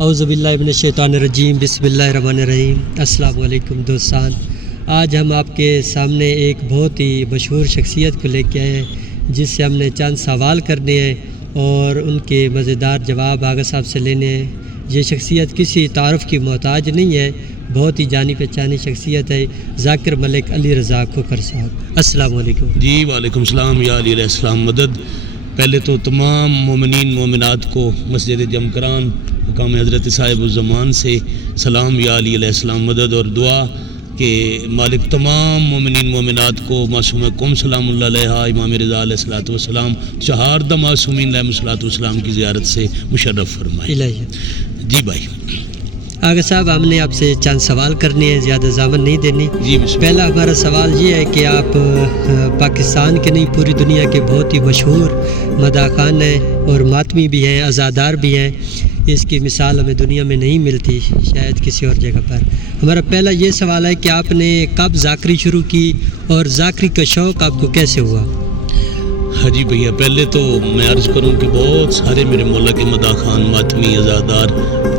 اعوذ باللہ من الشیطان الرجیم، بسم اللہ الرحمن الرحیم۔ السلام علیکم دوستان، آج ہم آپ کے سامنے ایک بہت ہی مشہور شخصیت کو لے کے آئے ہیں، جس سے ہم نے چند سوال کرنے ہیں اور ان کے مزیدار جواب آغا صاحب سے لینے ہیں۔ یہ شخصیت کسی تعارف کی محتاج نہیں ہے، بہت ہی جانی پہچانی شخصیت ہے، ذاکر ملک علی رضا کھوکھر صاحب۔ السلام علیکم۔ جی وعلیکم السلام، یا علی علیہ السلام مدد۔ پہلے تو تمام مومنین مومنات کو مسجد جمکران مقام حضرت صاحب الزمان سے سلام، یا علی علیہ السلام مدد، اور دعا کہ مالک تمام مومنین مومنات کو معصوم قوم سلام اللہ علیہ امام رضا علیہ الصلوۃ والسلام شہاردہ معصومین علیہ الصلوۃ والسلام کی زیارت سے مشرف فرمائے۔ جی بھائی آغا صاحب، ہم نے آپ سے چند سوال کرنے ہیں، زیادہ زامن نہیں دینی۔ جی پہلا ہمارا سوال یہ ہے کہ آپ پاکستان کے نہیں پوری دنیا کے بہت ہی مشہور مداح خان ہیں اور ماتمی بھی ہیں، عزادار بھی ہیں۔ اس کی مثال ہمیں دنیا میں نہیں ملتی، شاید کسی اور جگہ پر۔ ہمارا پہلا یہ سوال ہے کہ آپ نے کب ذاکری شروع کی اور ذاکری کا شوق آپ کو کیسے ہوا؟ ہاں جی بھیا، پہلے تو میں عرض کروں کہ بہت سارے میرے مولا کے مداح خان ماتمی عزادار،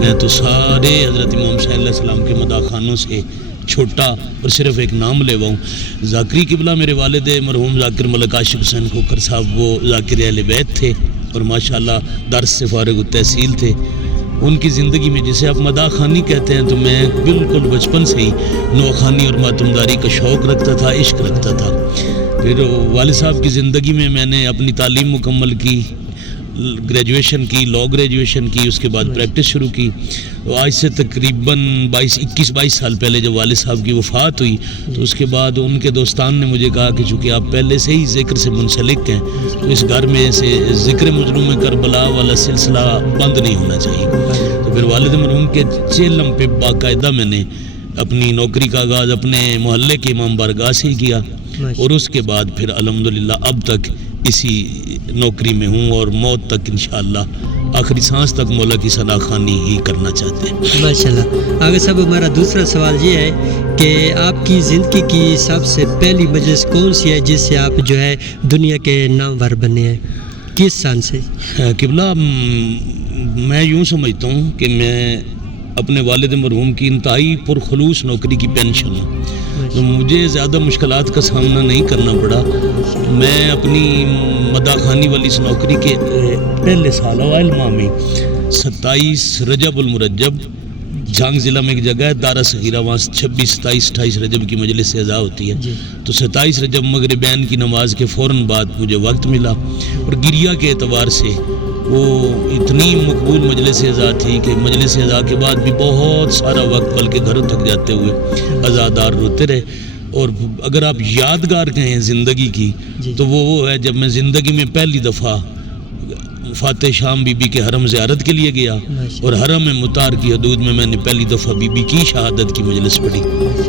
میں تو سارے حضرت امام صلی اللہ علیہ وسلم کے مداح خانوں سے چھوٹا اور صرف ایک نام لیوا ہوں۔ ذاکری قبلہ میرے والد مرحوم ذاکر ملک عاشق حسین کھوکھر صاحب، وہ ذاکر اہل بیت تھے اور ماشاءاللہ درس سے فارغ التحصیل تھے۔ ان کی زندگی میں جسے آپ مداح خانی کہتے ہیں، تو میں بالکل بچپن سے ہی نوخانی اور ماتمداری کا شوق رکھتا تھا، عشق رکھتا تھا۔ پھر والد صاحب کی زندگی میں میں نے اپنی تعلیم مکمل کی، گریجویشن کی، لا گریجویشن کی، اس کے بعد پریکٹس شروع کی۔ آج سے تقریباً 21-22 سال پہلے جب والد صاحب کی وفات ہوئی، تو اس کے بعد ان کے دوستان نے مجھے کہا کہ چونکہ آپ پہلے سے ہی ذکر سے منسلک ہیں، تو اس گھر میں سے ذکر مظلوم کربلا والا سلسلہ بند نہیں ہونا چاہیے۔ تو پھر والد مرحوم کے چیلم پہ باقاعدہ میں نے اپنی نوکری کا آغاز اپنے محلے کے امام بارگاہ سے ہی کیا، اور اس کے بعد پھر الحمدللہ اب تک اسی نوکری میں ہوں، اور موت تک انشاءاللہ آخری سانس تک مولا کی ثنا خوانی ہی کرنا چاہتے ہیں۔ ماشاءاللہ۔ آغا صاحب، ہمارا دوسرا سوال یہ ہے کہ آپ کی زندگی کی سب سے پہلی مجلس کون سی ہے جس سے آپ جو ہے دنیا کے نامور بنے ہیں؟ کس سان سے؟ قبلہ میں یوں سمجھتا ہوں کہ میں اپنے والد مرحوم کی انتہائی پرخلوص نوکری کی پینشن ہوں، تو مجھے زیادہ مشکلات کا سامنا نہیں کرنا پڑا۔ میں اپنی مداح خانی والی اس نوکری کے پہلے سال اوائل ماہ میں 27 رجب المرجب جھانگ ضلع میں ایک جگہ ہے دارا صغیرہ، وہاں 26، 27، 28 رجب کی مجلس سے اذا ہوتی ہے، تو 27 رجب مغربین کی نماز کے فوراً بعد مجھے وقت ملا، اور گریہ کے اعتبار سے وہ اتنی مقبول مجلس اذا تھی کہ مجلس اذا کے بعد بھی بہت سارا وقت بلکہ گھروں تک جاتے ہوئے عزادار روتے رہے۔ اور اگر آپ یادگار کہیں زندگی کی، تو وہ ہے جب میں زندگی میں پہلی دفعہ فاتح شام بی بی کے حرم زیارت کے لیے گیا، اور حرم مطہر کی حدود میں نے پہلی دفعہ بی بی کی شہادت کی مجلس پڑھی،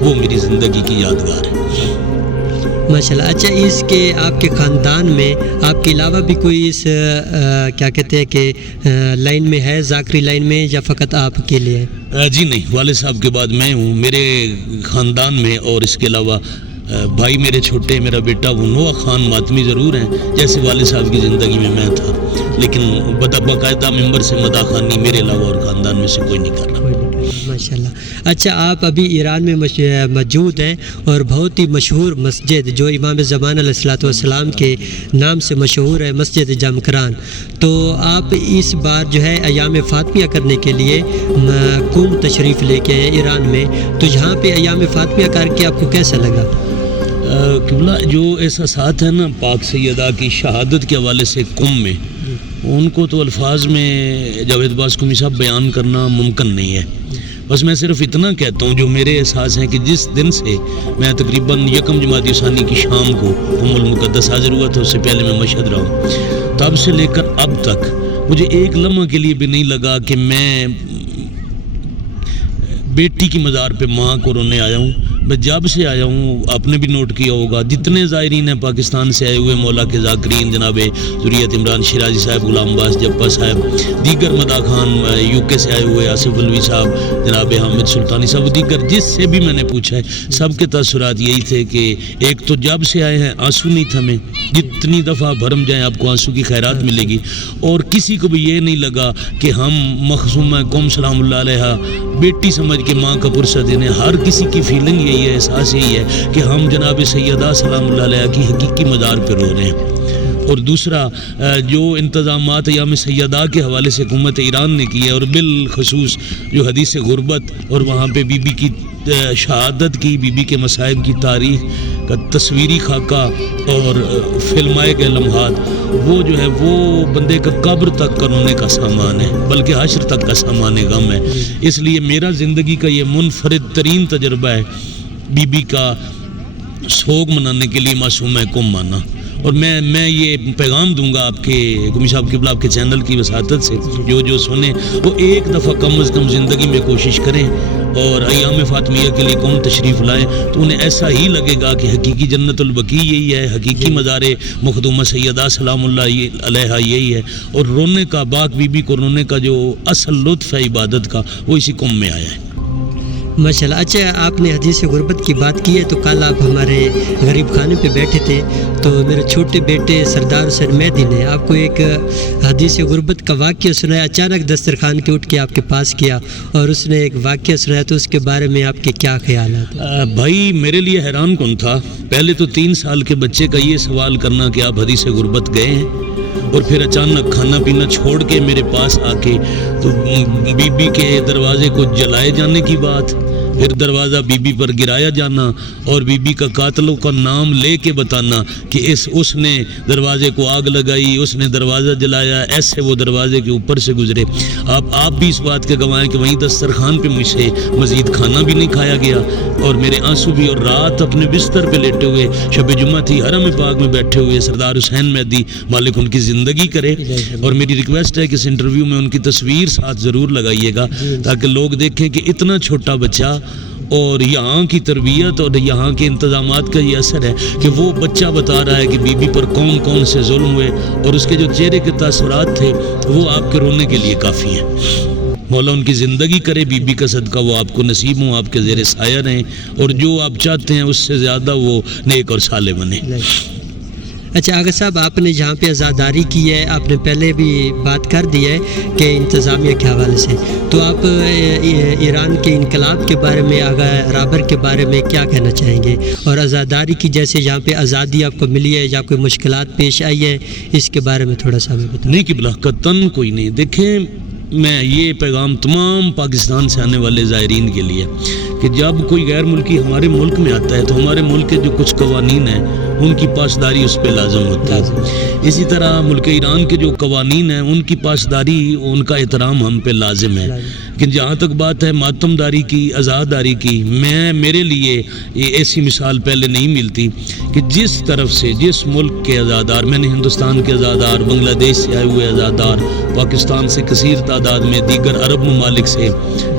وہ میری زندگی کی یادگار ہے۔ ماشاءاللہ۔ اچھا، اس کے آپ کے خاندان میں آپ کے علاوہ بھی کوئی اس کیا کہتے ہیں کہ لائن میں ہے، ذاکری لائن میں، یا فقط آپ کے لیے ہے؟ جی نہیں، والد صاحب کے بعد میں ہوں میرے خاندان میں، اور اس کے علاوہ بھائی میرے چھوٹے، میرا بیٹا وہ نوح خان ماتمی ضرور ہیں، جیسے والد صاحب کی زندگی میں میں تھا، لیکن باقاعدہ ممبر سے مداح خانی میرے علاوہ اور خاندان میں سے کوئی نہیں کر رہا۔ ماشاءاللہ۔ اچھا، آپ ابھی ایران میں موجود ہیں، اور بہت ہی مشہور مسجد جو امام زمان علیہ الصلوۃ والسلام کے نام سے مشہور ہے، مسجد جمکران، تو آپ اس بار جو ہے ایام فاطمیہ کرنے کے لیے قم تشریف لے کے آئے ایران میں، تو یہاں پہ ایام فاطمیہ کر کے آپ کو کیسا لگا؟ قبلہ جو احساسات ہیں نا پاک سیدہ کی شہادت کے حوالے سے قم میں، ان کو تو الفاظ میں جاوید باز قمی صاحب بیان کرنا ممکن نہیں ہے۔ بس میں صرف اتنا کہتا ہوں جو میرے احساس ہیں کہ جس دن سے میں تقریباً 1 جمادی ثانی کی شام کو ام المقدس حاضر ہوا تھا، اس سے پہلے میں مشہد رہا ہوں، تب سے لے کر اب تک مجھے ایک لمحہ کے لیے بھی نہیں لگا کہ میں بیٹی کی مزار پہ ماں کو رونے آیا ہوں۔ میں جب سے آیا ہوں آپ نے بھی نوٹ کیا ہوگا جتنے زائرین ہیں پاکستان سے آئے ہوئے مولا کے ذاکرین جناب ذریت عمران شیرازی صاحب غلام عباس جپا صاحب دیگر مداح خان یو کے سے آئے ہوئے آصف الوی صاحب جناب حامد سلطانی صاحب دیگر جس سے بھی میں نے پوچھا ہے سب کے تاثرات یہی تھے کہ ایک تو جب سے آئے ہیں آنسو نہیں تھمیں جتنی دفعہ بھرم جائیں آپ کو آنسو کی خیرات ملے گی اور کسی کو بھی یہ نہیں لگا کہ ہم مخصومہ قوم سلام اللہ علیہ بیٹی سمجھ کے ماں کا پرسہ دینے ہر کسی کی فیلنگ یہی ہے احساس یہی ہے کہ ہم جناب سیدہ سلام اللہ علیہ کی حقیقی مزار پہ رو رہے ہیں اور دوسرا جو انتظامات ایام سیدہ کے حوالے سے حکومت ایران نے کی ہے اور بالخصوص جو حدیث غربت اور وہاں پہ بی بی کی شہادت کی بی بی کے مصائب کی تاریخ کا تصویری خاکہ اور فلمائے گئے لمحات وہ جو ہے وہ بندے کا قبر تک رونے کا سامان ہے بلکہ حشر تک کا سامان غم ہے. اس لیے میرا زندگی کا یہ منفرد ترین تجربہ ہے بی بی کا سوگ منانے کے لیے معصومہ قوم مانا. اور میں یہ پیغام دوں گا آپ کے گمی صاحب قبلہ آپ کے چینل کی وساطت سے جو سنیں وہ ایک دفعہ کم از کم زندگی میں کوشش کریں اور ایام فاطمیہ کے لیے قوم تشریف لائیں تو انہیں ایسا ہی لگے گا کہ حقیقی جنت البقیع یہی ہے حقیقی مزار مخدومہ سیدہ سلام اللہ علیہ یہی ہے اور رونے کا باک بی بی کو رونے کا جو اصل لطف ہے عبادت کا وہ اسی قوم میں آیا ہے. ماشاءاللہ. اچھا آپ نے حدیث غربت کی بات کی ہے تو کل آپ ہمارے غریب خانے پہ بیٹھے تھے تو میرے چھوٹے بیٹے سردار حسین مہدی نے آپ کو ایک حدیث غربت کا واقعہ سنایا اچانک دسترخوان کے اٹھ کے آپ کے پاس کیا اور اس نے ایک واقعہ سنایا تو اس کے بارے میں آپ کے کیا خیالات ہیں؟ بھائی میرے لیے حیران کن تھا پہلے تو 3 سال کے بچے کا یہ سوال کرنا کہ آپ حدیث غربت گئے ہیں اور پھر اچانک کھانا پینا چھوڑ کے میرے پاس آ کے تو بی بی کے دروازے کو جلائے جانے کی بات پھر دروازہ بی بی پر گرایا جانا اور بی بی کا قاتلوں کا نام لے کے بتانا کہ اس نے دروازے کو آگ لگائی اس نے دروازہ جلایا ایسے وہ دروازے کے اوپر سے گزرے. آپ بھی اس بات کے گواہ ہیں کہ وہیں دسترخوان پہ مجھ سے مزید کھانا بھی نہیں کھایا گیا اور میرے آنسو بھی اور رات اپنے بستر پہ لیٹے ہوئے شب جمعہ تھی حرم پاک میں بیٹھے ہوئے سردار حسین مہدی مالک ان کی زندگی کرے اور میری ریکویسٹ ہے کہ اس انٹرویو میں ان کی تصویر ساتھ ضرور لگائیے گا تاکہ لوگ دیکھیں کہ اتنا چھوٹا بچہ اور یہاں کی تربیت اور یہاں کے انتظامات کا یہ اثر ہے کہ وہ بچہ بتا رہا ہے کہ بی بی پر کون کون سے ظلم ہوئے اور اس کے جو چہرے کے تاثرات تھے وہ آپ کے رونے کے لیے کافی ہیں. مولا ان کی زندگی کرے بی بی کا صدقہ وہ آپ کو نصیب ہوں آپ کے زیر سایہ رہیں اور جو آپ چاہتے ہیں اس سے زیادہ وہ نیک اور صالح بنے. اچھا آغا صاحب آپ نے جہاں پہ آزاداری کی ہے آپ نے پہلے بھی بات کر دی ہے کہ انتظامیہ کے حوالے سے تو آپ ایران کے انقلاب کے بارے میں آغا رابر کے بارے میں کیا کہنا چاہیں گے اور آزاداری کی جیسے یہاں پہ آزادی آپ کو ملی ہے یا کوئی مشکلات پیش آئی ہے اس کے بارے میں تھوڑا سا ہمیں بتائیں. نہیں قبلہ قطعاً کوئی نہیں. دیکھیں میں یہ پیغام تمام پاکستان سے آنے والے زائرین کے لیے کہ جب کوئی غیر ملکی ہمارے ملک میں آتا ہے تو ہمارے ملک کے جو کچھ قوانین ہیں ان کی پاسداری اس پہ لازم ہوتی ہے. اسی طرح ملک ایران کے جو قوانین ہیں ان کی پاسداری ان کا احترام ہم پہ لازم ہے. لیکن جہاں تک بات ہے ماتم داری کی آزاداری کی میرے لیے یہ ایسی مثال پہلے نہیں ملتی کہ جس طرف سے جس ملک کے آزادار میں نے ہندوستان کے آزادار بنگلہ دیش سے آئے ہوئے آزادار پاکستان سے کثیر تعداد میں دیگر عرب ممالک سے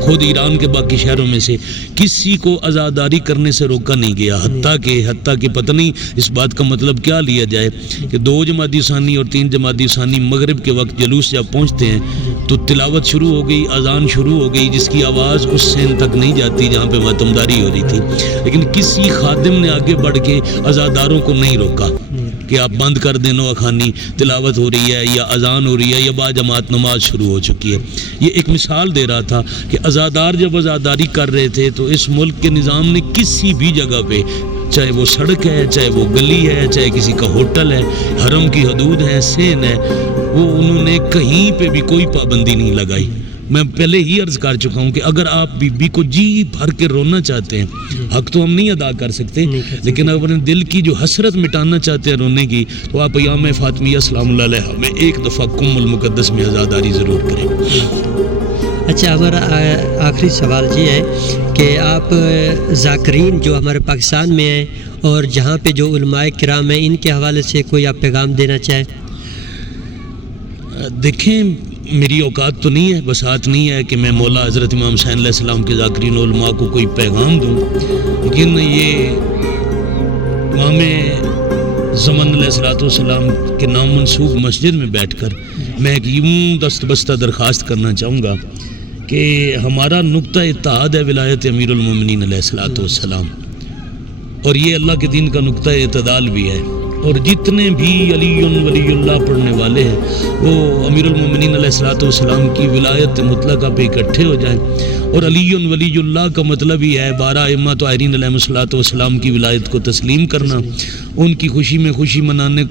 خود ایران کے باقی شہروں میں سے کسی کو آزاداری کرنے سے روکا نہیں گیا حتیٰ کہ پتہ نہیں اس بات کا مطلب کیا لیا جائے کہ 2 جمادی ثانی اور 3 جمادی ثانی مغرب کے وقت جلوس جب پہنچتے ہیں تو تلاوت شروع ہو گئی اذان شروع ہو گئی جس کی آواز اس سین تک نہیں جاتی جہاں پہ ماتمداری ہو رہی تھی لیکن کسی خادم نے آگے بڑھ کے آزاداروں کو نہیں روکا کہ آپ بند کر دیں نو اخانی تلاوت ہو رہی ہے یا اذان ہو رہی ہے یا با جماعت نماز شروع ہو چکی ہے. یہ ایک مثال دے رہا تھا کہ آزادار جب آزاداری کر رہے تھے تو اس ملک کے نظام نے کسی بھی جگہ پہ چاہے وہ سڑک ہے چاہے وہ گلی ہے چاہے کسی کا ہوٹل ہے حرم کی حدود ہے سین ہے وہ انہوں نے کہیں پہ بھی کوئی پابندی نہیں لگائی. میں پہلے ہی عرض کر چکا ہوں کہ اگر آپ بی بی کو جی بھر کے رونا چاہتے ہیں حق تو ہم نہیں ادا کر سکتے لیکن اگر اپنے دل کی جو حسرت مٹانا چاہتے ہیں رونے کی تو آپ ایام فاطمیہ سلام اللہ علیہ میں ایک دفعہ قم المقدس میں آزاداری ضرور کریں. اچھا ہمارا آخری سوال یہ ہے کہ آپ ذاکرین جو ہمارے پاکستان میں ہیں اور جہاں پہ جو علماء کرام ہیں ان کے حوالے سے کوئی آپ پیغام دینا چاہیں؟ دیکھیں میری اوقات تو نہیں ہے، بساط نہیں ہے کہ میں مولا حضرت امام حسین علیہ السلام کے ذاکرین علماء کو کوئی پیغام دوں، لیکن یہ امام زمان علیہ السلام کے نام منسوب مسجد میں بیٹھ کر میں ایک یوں دست بستہ درخواست کرنا چاہوں گا کہ ہمارا نقطہ اتحاد ہے ولایت امیر المومنین علیہ السلام، اور یہ اللہ کے دین کا نقطہ اعتدال بھی ہے، اور جتنے بھی علی ولی اللہ پڑھنے والے ہیں وہ امیر المومنین علیہ السلام کی ولایت مطلقہ پہ اکٹھے ہو جائیں، اور علی ولی اللہ کا مطلب ہی ہے 12 ائمہ طاہرین علیہ السلام کی ولایت کو تسلیم کرنا، ان کی خوشی میں خوشی منانے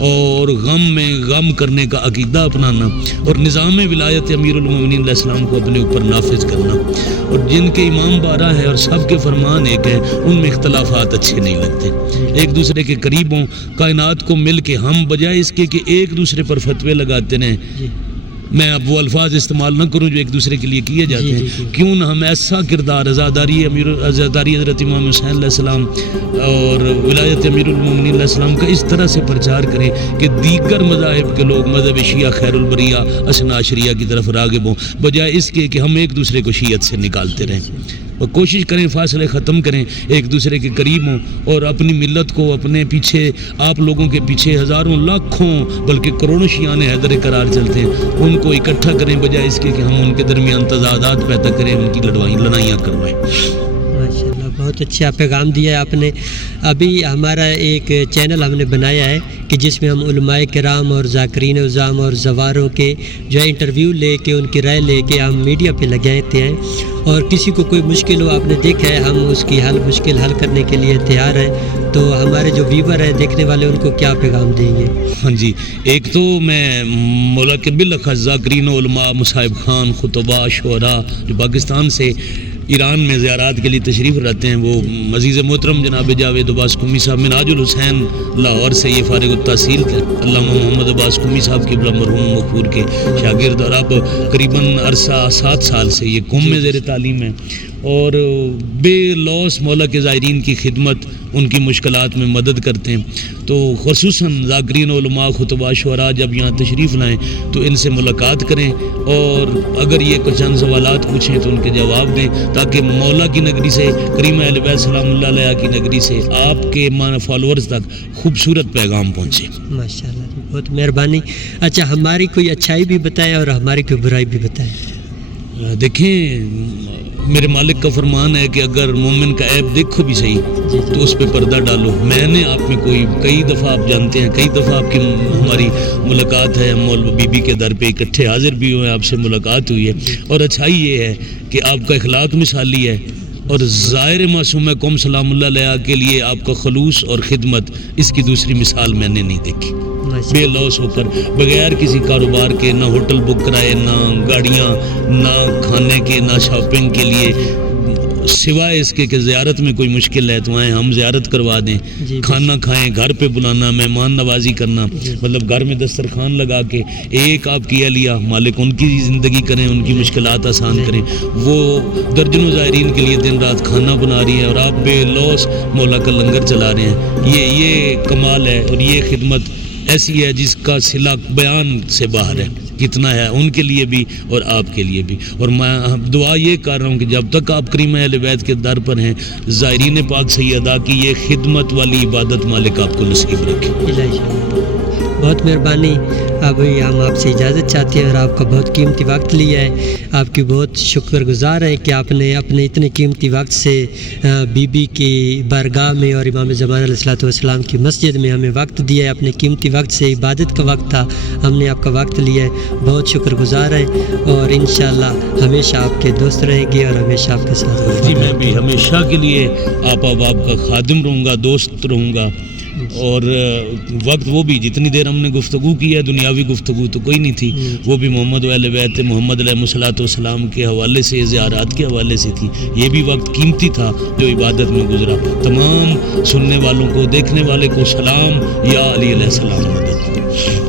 اور غم میں غم کرنے کا عقیدہ اپنانا، اور نظام ولایت امیر المومنین علیہ السلام کو اپنے اوپر نافذ کرنا، اور جن کے امام 12 ہیں اور سب کے فرمان ایک ہیں، ان میں اختلافات اچھے نہیں لگتے، ایک دوسرے کے قریب ہوں، کائنات کو مل کے ہم بجائے اس کے کہ ایک دوسرے پر فتوے لگاتے رہیں، میں اب وہ الفاظ استعمال نہ کروں جو ایک دوسرے کے لیے کیے جاتے ہیں، کیوں نہ ہم ایسا کردار عزاداری حضرت امام حسین علیہ السلام اور ولایت امیر المومنین علیہ السلام کا اس طرح سے پرچار کریں کہ دیگر مذاہب کے لوگ مذہب شیعہ خیر البریہ اثنا عشریہ کی طرف راغب ہوں، بجائے اس کے کہ ہم ایک دوسرے کو شیعت سے نکالتے رہیں، اور کوشش کریں فاصلے ختم کریں، ایک دوسرے کے قریب ہوں، اور اپنی ملت کو اپنے پیچھے، آپ لوگوں کے پیچھے ہزاروں لاکھوں بلکہ کروڑوں شیعان حیدر قرار چلتے ہیں، ان کو اکٹھا کریں بجائے اس کے کہ ہم ان کے درمیان تضادات پیدا کریں، ان کی لڑائیاں کروائیں۔ ماشاءاللہ، بہت اچھا پیغام دیا ہے آپ نے۔ ابھی ہمارا ایک چینل ہم نے بنایا ہے کہ جس میں ہم علماء کرام اور ذاکرین اعظام اور زواروں کے جو ہے انٹرویو لے کے ان کی رائے لے کے ہم میڈیا پہ لگاتے ہیں، اور کسی کو کوئی مشکل ہو، آپ نے دیکھا ہے، ہم اس کی مشکل حل کرنے کے لیے تیار ہیں، تو ہمارے جو ویور ہیں، دیکھنے والے، ان کو کیا پیغام دیں گے؟ ہاں جی، ایک تو میں مولا کے بالاخص ذاکرین علماء، مصاحب خان، خطباء، شعراء جو پاکستان سے ایران میں زیارات کے لیے تشریف رہتے ہیں، وہ عزیز محترم جناب جاوید عباس قمی صاحب منہاج الحسین لاہور سے یہ فارغ التحصیل تھے، علامہ محمد عباس قمی صاحب کے بلا مرحوم مغفور کے شاگرد، اور اب قریباً عرصہ 7 سال سے یہ قم میں زیر تعلیم ہے، اور بے لوث مولا کے زائرین کی خدمت، ان کی مشکلات میں مدد کرتے ہیں، تو خصوصاً ذاکرین علماء، خطباء، شعراء جب یہاں تشریف لائیں تو ان سے ملاقات کریں، اور اگر یہ کچھ چند سوالات پوچھیں تو ان کے جواب دیں، تاکہ مولا کی نگری سے، کریم اہل بیت سلام اللہ علیہ کی نگری سے آپ کے فالورز تک خوبصورت پیغام پہنچے۔ ماشاءاللہ، بہت مہربانی۔ اچھا، ہماری کوئی اچھائی بھی بتائیں اور ہماری کوئی برائی بھی بتائیں۔ دیکھیں، میرے مالک کا فرمان ہے کہ اگر مومن کا عیب دیکھو بھی صحیح تو اس پہ پردہ ڈالو۔ میں نے آپ میں کئی دفعہ آپ جانتے ہیں، کئی دفعہ آپ کی ہماری ملاقات ہے، مولوی بی بی کے در پہ اکٹھے حاضر بھی ہوئے، آپ سے ملاقات ہوئی ہے، اور اچھائی یہ ہے کہ آپ کا اخلاق مثالی ہے، اور ظاہر معصوم قوم سلام اللہ علیہ کے لیے آپ کا خلوص اور خدمت، اس کی دوسری مثال میں نے نہیں دیکھی۔ بے لوث ہو کر، بغیر کسی کاروبار کے، نہ ہوٹل بک کرائے، نہ گاڑیاں، نہ کھانے کے، نہ شاپنگ کے لیے، سوائے اس کے کہ زیارت میں کوئی مشکل ہے تو آئیں ہم زیارت کروا دیں، کھانا کھائیں، گھر پہ بلانا، مہمان نوازی کرنا، مطلب گھر میں دسترخوان لگا کے ایک آپ کی اہلیہ، مالک ان کی زندگی کریں، ان کی مشکلات آسان کریں، وہ درجنوں زائرین کے لیے دن رات کھانا بنا رہی ہے، اور آپ بے لوث مولا کا لنگر چلا رہے ہیں۔ یہ کمال ہے، اور یہ خدمت ایسی ہے جس کا صلہ بیان سے باہر ہے، کتنا ہے ان کے لیے بھی اور آپ کے لیے بھی۔ اور میں دعا یہ کر رہا ہوں کہ جب تک آپ کریم اہل بیت کے در پر ہیں، زائرین پاک سیدہ کی یہ خدمت والی عبادت مالک آپ کو نصیب رکھے۔ بہت مہربانی۔ اب ہم آپ سے اجازت چاہتے ہیں، اور آپ کا بہت قیمتی وقت لیا ہے، آپ کی بہت شکر گزار ہے کہ آپ نے اپنے اتنے قیمتی وقت سے بی بی کی بارگاہ میں اور امام زمان علیہ السلام کی مسجد میں ہمیں وقت دیا ہے، اپنے قیمتی وقت سے، عبادت کا وقت تھا، ہم نے آپ کا وقت لیا ہے، بہت شکر گزار ہے، اور انشاءاللہ ہمیشہ آپ کے دوست رہیں گے اور ہمیشہ آپ کے ساتھ رہیں گے۔ جی، میں بھی ہمیشہ کے لیے آپ کا خادم رہوں گا، دوست رہوں گا، اور وقت وہ بھی جتنی دیر ہم نے گفتگو کی ہے، دنیاوی گفتگو تو کوئی نہیں تھی، وہ بھی محمد و اہل بیت محمد علیہ الصلوۃ والسلام کے حوالے سے، زیارات کے حوالے سے تھی۔ یہ بھی وقت قیمتی تھا جو عبادت میں گزرا۔ تمام سننے والوں کو، دیکھنے والے کو سلام، یا علی علیہ السلام مدد۔